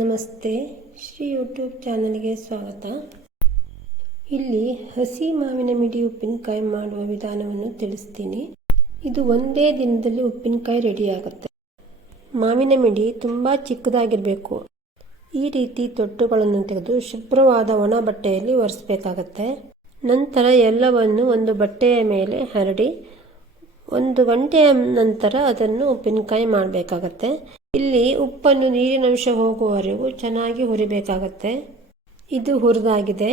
ನಮಸ್ತೆ, ಶ್ರೀ ಯೂಟ್ಯೂಬ್ ಚಾನಲ್ಗೆ ಸ್ವಾಗತ. ಇಲ್ಲಿ ಹಸಿ ಮಾವಿನ ಮಿಡಿ ಉಪ್ಪಿನಕಾಯಿ ಮಾಡುವ ವಿಧಾನವನ್ನು ತಿಳಿಸ್ತೀನಿ. ಇದು ಒಂದೇ ದಿನದಲ್ಲಿ ಉಪ್ಪಿನಕಾಯಿ ರೆಡಿ ಆಗುತ್ತೆ. ಮಾವಿನ ಮಿಡಿ ತುಂಬ ಚಿಕ್ಕದಾಗಿರಬೇಕು. ಈ ರೀತಿ ತೊಟ್ಟುಗಳನ್ನು ತೆಗೆದು ಶುಭ್ರವಾದ ಒಣ ಬಟ್ಟೆಯಲ್ಲಿ ಒರೆಸ್ಬೇಕಾಗತ್ತೆ. ನಂತರ ಎಲ್ಲವನ್ನು ಒಂದು ಬಟ್ಟೆಯ ಮೇಲೆ ಹರಡಿ ಒಂದು ಗಂಟೆಯ ನಂತರ ಅದನ್ನು ಉಪ್ಪಿನಕಾಯಿ ಮಾಡಬೇಕಾಗತ್ತೆ. ಇಲ್ಲಿ ಉಪ್ಪನ್ನು ನೀರಿನಂಶ ಹೋಗುವವರೆಗೂ ಚೆನ್ನಾಗಿ ಹುರಿಬೇಕಾಗತ್ತೆ. ಇದು ಹುರಿದಾಗಿದೆ.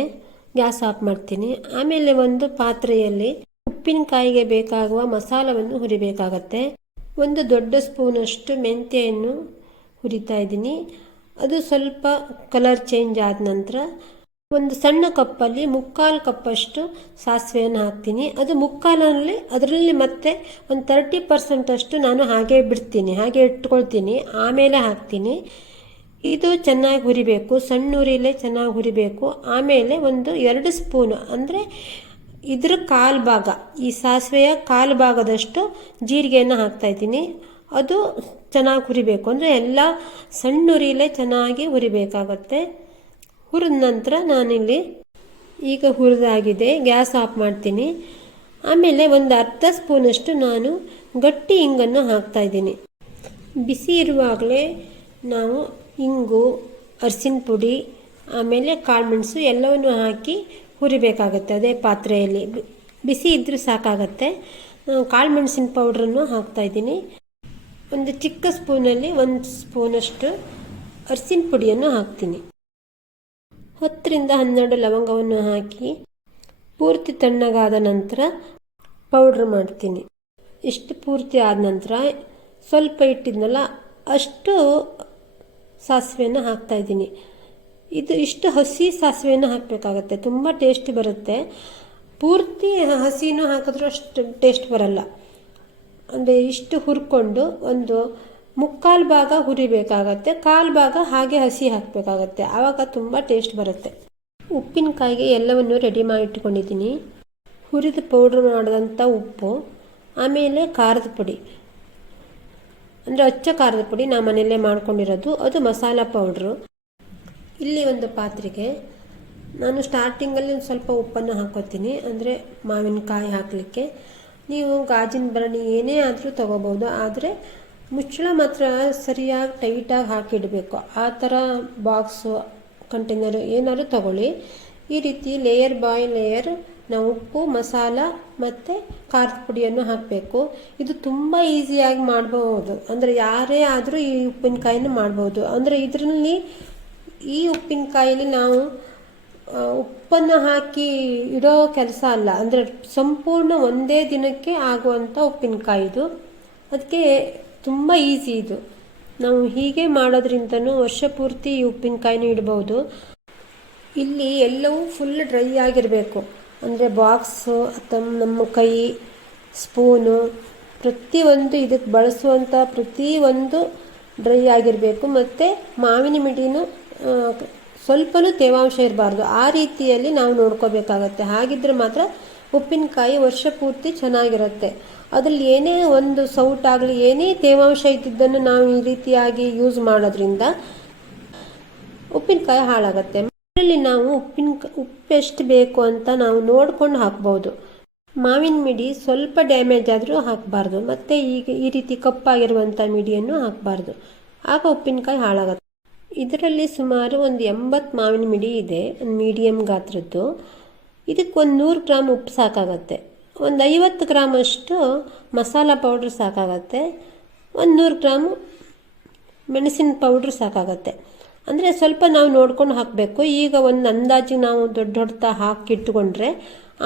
ಗ್ಯಾಸ್ ಆಫ್ ಮಾಡ್ತೀನಿ. ಆಮೇಲೆ ಒಂದು ಪಾತ್ರೆಯಲ್ಲಿ ಉಪ್ಪಿನಕಾಯಿಗೆ ಬೇಕಾಗುವ ಮಸಾಲವನ್ನು ಹುರಿಬೇಕಾಗತ್ತೆ. ಒಂದು ದೊಡ್ಡ ಸ್ಪೂನಷ್ಟು ಮೆಂತ್ಯೆಯನ್ನು ಹುರಿತಾ ಇದ್ದೀನಿ. ಅದು ಸ್ವಲ್ಪ ಕಲರ್ ಚೇಂಜ್ ಆದ ನಂತರ ಒಂದು ಸಣ್ಣ ಕಪ್ಪಲ್ಲಿ ಮುಕ್ಕಾಲು ಕಪ್ಪಷ್ಟು ಸಾಸಿವೆಯನ್ನು ಹಾಕ್ತೀನಿ. ಅದು ಮುಕ್ಕಾಲಲ್ಲಿ, ಅದರಲ್ಲಿ ಮತ್ತೆ ಒಂದು ತರ್ಟಿ ಪರ್ಸೆಂಟಷ್ಟು ನಾನು ಹಾಗೆ ಬಿಡ್ತೀನಿ, ಹಾಗೆ ಇಟ್ಕೊಳ್ತೀನಿ, ಆಮೇಲೆ ಹಾಕ್ತೀನಿ. ಇದು ಚೆನ್ನಾಗಿ ಹುರಿಬೇಕು, ಸಣ್ಣ ಉರಿಲೇ ಚೆನ್ನಾಗಿ ಹುರಿಬೇಕು. ಆಮೇಲೆ ಒಂದು ಎರಡು ಸ್ಪೂನ್ ಅಂದರೆ ಇದರ ಕಾಲು ಭಾಗ, ಈ ಸಾಸಿವೆಯ ಕಾಲು ಭಾಗದಷ್ಟು ಜೀರಿಗೆಯನ್ನು ಹಾಕ್ತಾಯಿದ್ದೀನಿ ಅದು ಚೆನ್ನಾಗಿ ಹುರಿಬೇಕು, ಅಂದರೆ ಎಲ್ಲ ಸಣ್ಣ ಉರಿಲೇ ಚೆನ್ನಾಗಿ ಹುರಿಬೇಕಾಗತ್ತೆ. ಹುರಿದ ನಂತರ ನಾನಿಲ್ಲಿ ಈಗ ಹುರಿದಾಗಿದೆ, ಗ್ಯಾಸ್ ಆಫ್ ಮಾಡ್ತೀನಿ. ಆಮೇಲೆ ಒಂದು ಅರ್ಧ ಸ್ಪೂನಷ್ಟು ನಾನು ಗಟ್ಟಿ ಇಂಗನ್ನು ಹಾಕ್ತಾ ಇದ್ದೀನಿ. ಬಿಸಿ ಇರುವಾಗಲೇ ನಾವು ಇಂಗು ಅರಸಿನ ಪುಡಿ, ಆಮೇಲೆ ಕಾಳುಮೆಣಸು ಎಲ್ಲವನ್ನು ಹಾಕಿ ಹುರಿಬೇಕಾಗುತ್ತೆ ಅದೇ ಪಾತ್ರೆಯಲ್ಲಿ. ಬಿಸಿ ಇದ್ದರೂ ಸಾಕಾಗತ್ತೆ. ಕಾಳುಮೆಣಸಿನ ಪೌಡ್ರನ್ನು ಹಾಕ್ತಾಯಿದ್ದೀನಿ ಒಂದು ಚಿಕ್ಕ ಸ್ಪೂನಲ್ಲಿ ಒಂದು ಸ್ಪೂನಷ್ಟು ಅರಸಿನ ಪುಡಿಯನ್ನು ಹಾಕ್ತೀನಿ. ಹತ್ತರಿಂದ ಹನ್ನೆರಡು ಲವಂಗವನ್ನು ಹಾಕಿ ಪೂರ್ತಿ ತಣ್ಣಗಾದ ನಂತರ ಪೌಡ್ರ್ ಮಾಡ್ತೀನಿ. ಇಷ್ಟು ಪೂರ್ತಿ ಆದ ನಂತರ ಸ್ವಲ್ಪ ಇಟ್ಟಿದ್ನಲ್ಲ ಅಷ್ಟು ಸಾಸಿವೆಯನ್ನು ಹಾಕ್ತಾಯಿದ್ದೀನಿ ಇದು ಇಷ್ಟು ಹಸಿ ಸಾಸಿವೆಯನ್ನು ಹಾಕಬೇಕಾಗತ್ತೆ. ತುಂಬ ಟೇಸ್ಟ್ ಬರುತ್ತೆ. ಪೂರ್ತಿ ಹಸಿನೂ ಹಾಕಿದ್ರೂ ಅಷ್ಟು ಟೇಸ್ಟ್ ಬರಲ್ಲ. ಅಂದರೆ ಇಷ್ಟು ಹುರ್ಕೊಂಡು ಒಂದು ಮುಕ್ಕಾಲು ಭಾಗ ಹುರಿಬೇಕಾಗತ್ತೆ, ಕಾಲು ಭಾಗ ಹಾಗೆ ಹಸಿ ಹಾಕಬೇಕಾಗತ್ತೆ. ಆವಾಗ ತುಂಬ ಟೇಸ್ಟ್ ಬರುತ್ತೆ. ಉಪ್ಪಿನಕಾಯಿಗೆ ಎಲ್ಲವನ್ನು ರೆಡಿ ಮಾಡಿ ಇಟ್ಕೊಂಡಿದ್ದೀನಿ ಹುರಿದು ಪೌಡ್ರ್ ಮಾಡಿದಂಥ ಉಪ್ಪು, ಆಮೇಲೆ ಖಾರದ ಪುಡಿ. ಅಂದರೆ ಅಚ್ಚ ಖಾರದ ಪುಡಿ ನಾ ಮನೆಯಲ್ಲೇ ಮಾಡ್ಕೊಂಡಿರೋದು. ಅದು ಮಸಾಲ ಪೌಡ್ರು ಇಲ್ಲಿ ಒಂದು ಪಾತ್ರೆಗೆ ನಾನು ಸ್ಟಾರ್ಟಿಂಗಲ್ಲಿ ಒಂದು ಸ್ವಲ್ಪ ಉಪ್ಪನ್ನು ಹಾಕೋತೀನಿ. ಅಂದರೆ ಮಾವಿನಕಾಯಿ ಹಾಕಲಿಕ್ಕೆ. ನೀವು ಗಾಜಿನ ಭರಣಿ ಏನೇ ಆದರೂ ತೊಗೋಬೋದು. ಆದರೆ ಮುಚ್ಚಳ ಮಾತ್ರ ಸರಿಯಾಗಿ ಟೈಟಾಗಿ ಹಾಕಿಡಬೇಕು. ಆ ಥರ ಬಾಕ್ಸು ಕಂಟೈನರು ಏನಾದರೂ ತಗೊಳ್ಳಿ. ಈ ರೀತಿ ಲೇಯರ್ ಬಾಯ್ ಲೇಯರ್ ನಾವು ಉಪ್ಪು, ಮಸಾಲ ಮತ್ತು ಖಾರದ ಪುಡಿಯನ್ನು ಹಾಕಬೇಕು. ಇದು ತುಂಬ ಈಸಿಯಾಗಿ ಮಾಡ್ಬೋದು ಅಂದರೆ ಯಾರೇ ಆದರೂ ಈ ಉಪ್ಪಿನಕಾಯಿನ ಮಾಡ್ಬೋದು ಅಂದರೆ ಇದರಲ್ಲಿ ಈ ಉಪ್ಪಿನಕಾಯಲ್ಲಿ ನಾವು ಉಪ್ಪನ್ನು ಹಾಕಿ ಇಡೋ ಕೆಲಸ ಅಲ್ಲ. ಅಂದರೆ ಸಂಪೂರ್ಣ ಒಂದೇ ದಿನಕ್ಕೆ ಆಗುವಂಥ ಉಪ್ಪಿನಕಾಯಿ ಇದು. ಅದಕ್ಕೆ ತುಂಬ ಈಸಿ ಇದು. ನಾವು ಹೀಗೆ ಮಾಡೋದ್ರಿಂದನೂ ವರ್ಷ ಪೂರ್ತಿ ಉಪ್ಪಿನಕಾಯಿನೂ ಇಡ್ಬೋದು. ಇಲ್ಲಿ ಎಲ್ಲವೂ ಫುಲ್ ಡ್ರೈ ಆಗಿರಬೇಕು. ಅಂದರೆ ಬಾಕ್ಸು ಅಥವಾ ನಮ್ಮ ಕೈ ಸ್ಪೂನು ಪ್ರತಿಯೊಂದು ಇದಕ್ಕೆ ಬಳಸುವಂಥ ಪ್ರತಿಯೊಂದು ಡ್ರೈ ಆಗಿರಬೇಕು. ಮತ್ತು ಮಾವಿನ ಮಿಡಿನೂ ಸ್ವಲ್ಪನೂ ತೇವಾಂಶ ಇರಬಾರ್ದು. ಆ ರೀತಿಯಲ್ಲಿ ನಾವು ನೋಡ್ಕೋಬೇಕಾಗತ್ತೆ. ಹಾಗಿದ್ರೆ ಮಾತ್ರ ಉಪ್ಪಿನಕಾಯಿ ವರ್ಷ ಪೂರ್ತಿ ಚೆನ್ನಾಗಿರುತ್ತೆ. ಅದರಲ್ಲಿ ಏನೇ ಒಂದು ಸೌಟ್ ಆಗಲಿ ಏನೇ ತೇವಾಂಶ ಇದ್ದಿದ್ದನ್ನು ನಾವು ಈ ರೀತಿಯಾಗಿ ಯೂಸ್ ಮಾಡೋದ್ರಿಂದ ಉಪ್ಪಿನಕಾಯಿ ಹಾಳಾಗತ್ತೆ. ಅದರಲ್ಲಿ ನಾವು ಉಪ್ಪಿನ ಉಪ್ಪು ಎಷ್ಟು ಬೇಕು ಅಂತ ನಾವು ನೋಡ್ಕೊಂಡು ಹಾಕ್ಬೋದು. ಮಾವಿನ ಮಿಡಿ ಸ್ವಲ್ಪ ಡ್ಯಾಮೇಜ್ ಆದರೂ ಹಾಕಬಾರ್ದು. ಮತ್ತು ಈಗ ಈ ರೀತಿ ಕಪ್ಪಾಗಿರುವಂಥ ಮಿಡಿಯನ್ನು ಹಾಕಬಾರ್ದು. ಆಗ ಉಪ್ಪಿನಕಾಯಿ ಹಾಳಾಗುತ್ತೆ. ಇದರಲ್ಲಿ ಸುಮಾರು ಒಂದು ಎಂಬತ್ತು ಮಾವಿನ ಮಿಡಿ ಇದೆ, ಒಂದು ಮೀಡಿಯಮ್ ಗಾತ್ರದ್ದು. ಇದಕ್ಕೆ ಒಂದು ನೂರು ಗ್ರಾಮ್ ಉಪ್ಪು ಸಾಕಾಗತ್ತೆ. ಒಂದು ಐವತ್ತು ಗ್ರಾಮಷ್ಟು ಮಸಾಲ ಪೌಡ್ರ್ ಸಾಕಾಗತ್ತೆ. ಒಂದು ನೂರು ಗ್ರಾಮ್ ಮೆಣಸಿನ ಪೌಡ್ರ್ ಸಾಕಾಗತ್ತೆ. ಅಂದರೆ ಸ್ವಲ್ಪ ನಾವು ನೋಡ್ಕೊಂಡು ಹಾಕಬೇಕು. ಈಗ ಒಂದು ಅಂದಾಜಿಗೆ ನಾವು ದೊಡ್ಡ ದೊಡ್ಡ ಹಾಕಿಟ್ಟುಕೊಂಡ್ರೆ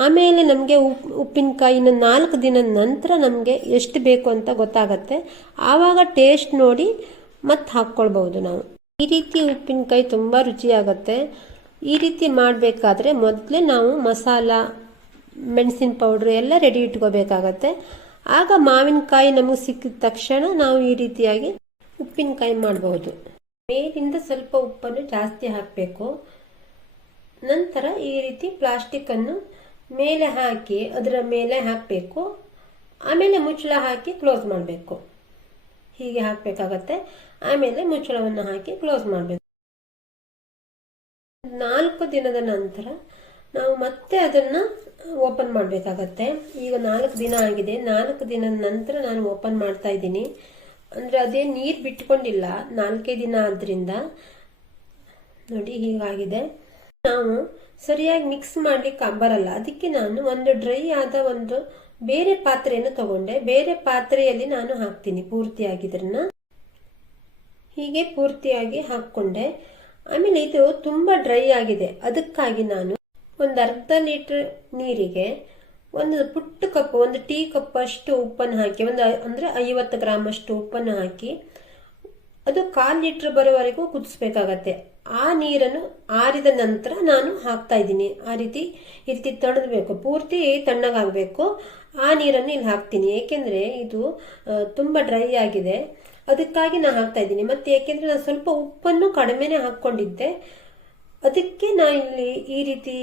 ಆಮೇಲೆ ನಮಗೆ ಉಪ್, ಉಪ್ಪಿನಕಾಯಿನ ನಾಲ್ಕು ದಿನದ ನಂತರ ನಮಗೆ ಎಷ್ಟು ಬೇಕು ಅಂತ ಗೊತ್ತಾಗತ್ತೆ. ಆವಾಗ ಟೇಸ್ಟ್ ನೋಡಿ ಮತ್ತೆ ಹಾಕ್ಕೊಳ್ಬಹುದು ನಾವು. ಈ ರೀತಿ ಉಪ್ಪಿನಕಾಯಿ ತುಂಬ ರುಚಿಯಾಗತ್ತೆ. ಈ ರೀತಿ ಮಾಡಬೇಕಾದ್ರೆ ಮೊದಲೇ ನಾವು ಮಸಾಲ, ಮೆಣಸಿನ ಪೌಡ್ರ್ ಎಲ್ಲ ರೆಡಿ ಇಟ್ಕೋಬೇಕಾಗತ್ತೆ. ಆಗ ಮಾವಿನಕಾಯಿ ನಮಗೆ ಸಿಕ್ಕಿದ ತಕ್ಷಣ ನಾವು ಈ ರೀತಿಯಾಗಿ ಉಪ್ಪಿನಕಾಯಿ ಮಾಡಬಹುದು. ಮೇಲಿಂದ ಸ್ವಲ್ಪ ಉಪ್ಪನ್ನು ಜಾಸ್ತಿ ಹಾಕಬೇಕು. ನಂತರ ಈ ರೀತಿ ಪ್ಲಾಸ್ಟಿಕ್ಕನ್ನು ಮೇಲೆ ಹಾಕಿ, ಅದರ ಮೇಲೆ ಹಾಕಬೇಕು. ಆಮೇಲೆ ಮುಚ್ಚಳ ಹಾಕಿ ಕ್ಲೋಸ್ ಮಾಡಬೇಕು. ಹೀಗೆ ಹಾಕಬೇಕಾಗತ್ತೆ. ಆಮೇಲೆ ಮುಚ್ಚಳವನ್ನು ಹಾಕಿ ಕ್ಲೋಸ್ ಮಾಡಬೇಕು. ನಾಲ್ಕು ದಿನದ ನಂತರ ನಾವು ಮತ್ತೆ ಅದನ್ನ ಓಪನ್ ಮಾಡಬೇಕಾಗತ್ತೆ. ಈಗ ನಾಲ್ಕು ದಿನ ಆಗಿದೆ. ನಾಲ್ಕು ದಿನದ ನಂತರ ನಾನು ಓಪನ್ ಮಾಡ್ತಾ ಇದ್ದೀನಿ. ಅಂದ್ರೆ ಅದೇ ನೀರು ಬಿಟ್ಕೊಂಡಿಲ್ಲ. ನಾಲ್ಕೇ ದಿನ ಆದ್ರಿಂದ. ನೋಡಿ ಹೀಗಾಗಿದೆ. ನಾವು ಸರಿಯಾಗಿ ಮಿಕ್ಸ್ ಮಾಡ್ಲಿಕ್ಕೆ ಬರಲ್ಲ. ಅದಕ್ಕೆ ನಾನು ಒಂದು ಡ್ರೈ ಆದ ಒಂದು ಬೇರೆ ಪಾತ್ರೆಯನ್ನು ತಗೊಂಡೆ. ಬೇರೆ ಪಾತ್ರೆಯಲ್ಲಿ ನಾನು ಹಾಕ್ತೀನಿ. ಪೂರ್ತಿಯಾಗಿದ್ರನ್ನ ಹೀಗೆ ಪೂರ್ತಿಯಾಗಿ ಹಾಕ್ಕೊಂಡೆ. ಆಮೇಲೆ ಇದು ತುಂಬಾ ಡ್ರೈ ಆಗಿದೆ. ಅದಕ್ಕಾಗಿ ನಾನು ಒಂದು ಅರ್ಧ ಲೀಟರ್ ನೀರಿಗೆ ಒಂದು ಪುಟ್ಟ ಕಪ್, ಒಂದು ಟೀ ಕಪ್ ಅಷ್ಟು ಉಪ್ಪನ್ನು ಹಾಕಿ, ಒಂದು ಅಂದ್ರೆ ಐವತ್ತು ಗ್ರಾಮ್ ಅಷ್ಟು ಉಪ್ಪನ್ನು ಹಾಕಿ, ಅದು ಕಾಲು ಲೀಟರ್ ಬರೋವರೆಗೂ ಕುದಿಸ್ಬೇಕಾಗತ್ತೆ. ಆ ನೀರನ್ನು ಆರಿದ ನಂತರ ನಾನು ಹಾಕ್ತಾ ಇದ್ದೀನಿ. ಆ ರೀತಿ ಈ ರೀತಿ ಪೂರ್ತಿ ತಣ್ಣಗಾಗಬೇಕು. ಆ ನೀರನ್ನು ಇಲ್ಲಿ ಹಾಕ್ತೀನಿ. ಏಕೆಂದರೆ ಇದು ತುಂಬ ತುಂಬಾ ಡ್ರೈ ಆಗಿದೆ. ಅದಕ್ಕಾಗಿ ನಾನು ಹಾಕ್ತಾ ಇದ್ದೀನಿ. ಮತ್ತೆ ಏಕೆಂದರೆ ನಾನು ಸ್ವಲ್ಪ ಉಪ್ಪನ್ನು ಕಡಿಮೆನೆ ಹಾಕ್ಕೊಂಡಿದ್ದೆ. ಅದಕ್ಕೆ ನಾನು ಇಲ್ಲಿ ಈ ರೀತಿ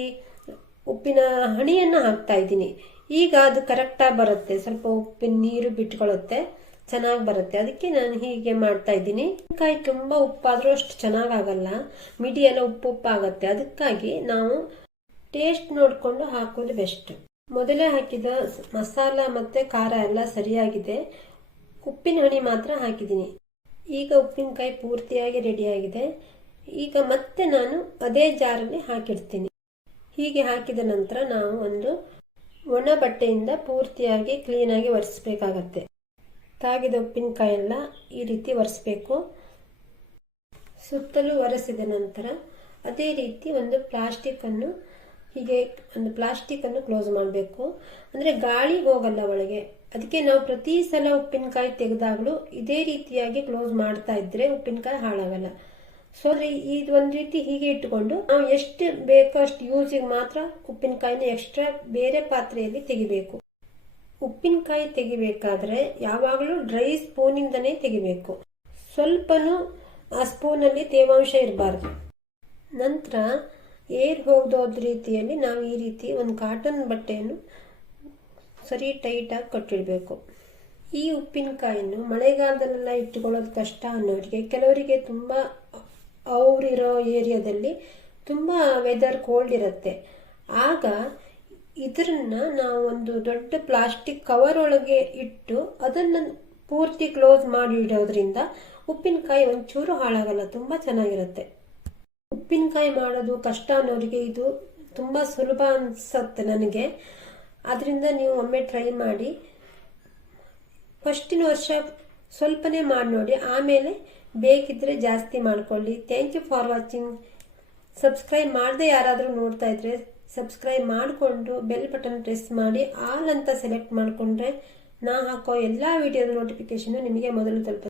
ಉಪ್ಪಿನ ಹಣಿಯನ್ನು ಹಾಕ್ತಾ ಇದ್ದೀನಿ. ಈಗ ಅದು ಕರೆಕ್ಟಾಗಿ ಬರುತ್ತೆ. ಸ್ವಲ್ಪ ಉಪ್ಪಿನ ನೀರು ಬಿಟ್ಕೊಳ್ಳುತ್ತೆ ಚೆನ್ನಾಗಿ ಬರುತ್ತೆ. ಅದಕ್ಕೆ ನಾನು ಹೀಗೆ ಮಾಡ್ತಾ ಇದ್ದೀನಿ. ಕಾಯಿ ತುಂಬ ಉಪ್ಪಾದರೂ ಅಷ್ಟು ಚೆನ್ನಾಗಾಗಲ್ಲ. ಮಿಡಿ ಎಲ್ಲ ಉಪ್ಪು ಉಪ್ಪಾಗತ್ತೆ ಅದಕ್ಕಾಗಿ ನಾವು ಟೇಸ್ಟ್ ನೋಡಿಕೊಂಡು ಹಾಕೋದು ಬೆಸ್ಟ್ ಮೊದಲೇ ಹಾಕಿದ ಮಸಾಲ ಮತ್ತೆ ಖಾರ ಎಲ್ಲ ಸರಿಯಾಗಿದೆ. ಉಪ್ಪಿನ ಹಣಿ ಮಾತ್ರ ಹಾಕಿದ್ದೀನಿ. ಈಗ ಉಪ್ಪಿನಕಾಯಿ ಪೂರ್ತಿಯಾಗಿ ರೆಡಿಯಾಗಿದೆ ಈಗ ಮತ್ತೆ ನಾನು ಅದೇ ಜಾರಲ್ಲಿ ಹಾಕಿಡ್ತೀನಿ. ಹೀಗೆ ಹಾಕಿದ ನಂತರ ನಾವು ಒಂದು ಒಣ ಬಟ್ಟೆಯಿಂದ ಪೂರ್ತಿಯಾಗಿ ಕ್ಲೀನಾಗಿ ಒರೆಸ್ಬೇಕಾಗತ್ತೆ. ತಾಗಿದ ಉಪ್ಪಿನಕಾಯೆಲ್ಲ ಈ ರೀತಿ ಒರೆಸ್ಬೇಕು. ಸುತ್ತಲೂ ಒರೆಸಿದ ನಂತರ ಅದೇ ರೀತಿ ಒಂದು ಪ್ಲಾಸ್ಟಿಕ್ ಅನ್ನು ಹೀಗೆ ಒಂದು ಪ್ಲಾಸ್ಟಿಕ್ ಅನ್ನು ಕ್ಲೋಸ್ ಮಾಡಬೇಕು. ಅಂದ್ರೆ ಗಾಳಿ ಹೋಗಲ್ಲ ಒಳಗೆ. ಅದಕ್ಕೆ ನಾವು ಪ್ರತಿ ಸಲ ಉಪ್ಪಿನಕಾಯಿ ತೆಗೆದಾಗಲೂ ಇದೇ ರೀತಿಯಾಗಿ ಕ್ಲೋಸ್ ಮಾಡ್ತಾ ಇದ್ರೆ ಉಪ್ಪಿನಕಾಯಿ ಹಾಳಾಗಲ್ಲ. ಸೊ ಇದು ಒಂದು ರೀತಿ ಹೀಗೆ ಇಟ್ಟುಕೊಂಡು ನಾವು ಎಷ್ಟು ಬೇಕೋ ಅಷ್ಟು ಯೂಸಿಗೆ ಮಾತ್ರ ಉಪ್ಪಿನಕಾಯಿನ ಎಕ್ಸ್ಟ್ರಾ ಬೇರೆ ಪಾತ್ರೆಯಲ್ಲಿ ತೆಗಿಬೇಕು. ಉಪ್ಪಿನಕಾಯಿ ತೆಗಿಬೇಕಾದ್ರೆ ಯಾವಾಗಲೂ ಡ್ರೈ ಸ್ಪೂನಿಂದನೇ ತೆಗಿಬೇಕು. ಸ್ವಲ್ಪನೂ ಆ ಸ್ಪೂನಲ್ಲಿ ತೇವಾಂಶ ಇರಬಾರ್ದು. ನಂತರ ಏರ್ ಹೋಗ್ದೋದ ರೀತಿಯಲ್ಲಿ ನಾವು ಈ ರೀತಿ ಒಂದು ಕಾಟನ್ ಬಟ್ಟೆಯನ್ನು ಸರಿ ಟೈಟಾಗಿ ಕಟ್ಟಿಡಬೇಕು. ಈ ಉಪ್ಪಿನಕಾಯಿಯನ್ನು ಮಳೆಗಾಲದಲ್ಲೆಲ್ಲ ಇಟ್ಟುಕೊಳ್ಳೋದು ಕಷ್ಟ ಅನ್ನೋರಿಗೆ ಕೆಲವರಿಗೆ ತುಂಬ ಅವರಿರೋ ಏರಿಯಾದಲ್ಲಿ ತುಂಬ ವೆದರ್ ಕೋಲ್ಡ್ ಇರುತ್ತೆ. ಆಗ ಇದನ್ನ ನಾವು ಒಂದು ದೊಡ್ಡ ಪ್ಲಾಸ್ಟಿಕ್ ಕವರ್ ಒಳಗೆ ಇಟ್ಟು ಅದನ್ನ ಪೂರ್ತಿ ಕ್ಲೋಸ್ ಮಾಡಿ ಇಡೋದ್ರಿಂದ ಉಪ್ಪಿನಕಾಯಿ ಒಂಚೂರು ಹಾಳಾಗಲ್ಲ, ತುಂಬಾ ಚೆನ್ನಾಗಿರುತ್ತೆ. ಉಪ್ಪಿನಕಾಯಿ ಮಾಡೋದು ಕಷ್ಟ ಅನ್ನೋರಿಗೆ ಇದು ತುಂಬಾ ಸುಲಭ ಅನ್ಸತ್ತೆ ನನಗೆ. ಅದರಿಂದ ನೀವು ಒಮ್ಮೆ ಟ್ರೈ ಮಾಡಿ. ಫಸ್ಟಿನ ವರ್ಷ ಸ್ವಲ್ಪನೇ ಮಾಡಿ ನೋಡಿ, ಆಮೇಲೆ ಬೇಕಿದ್ರೆ ಜಾಸ್ತಿ ಮಾಡ್ಕೊಳ್ಳಿ. Thank you for watching subscribe ಮಾಡದೆ ಯಾರಾದರೂ ನೋಡ್ತಾ ಇದ್ರೆ ಸಬ್ಸ್ಕ್ರೈಬ್ ಮಾಡಿಕೊಂಡು ಬೆಲ್ ಬಟನ್ ಪ್ರೆಸ್ ಮಾಡಿ ಆಲ್ ಅಂತ ಸೆಲೆಕ್ಟ್ ಮಾಡಿಕೊಂಡ್ರೆ ನಾ ಹಾಕೋ ಎಲ್ಲ ವಿಡಿಯೋದ ನೋಟಿಫಿಕೇಶನ್ ನಿಮಗೆ ಮೊದಲು ತಲುಪುತ್ತೆ.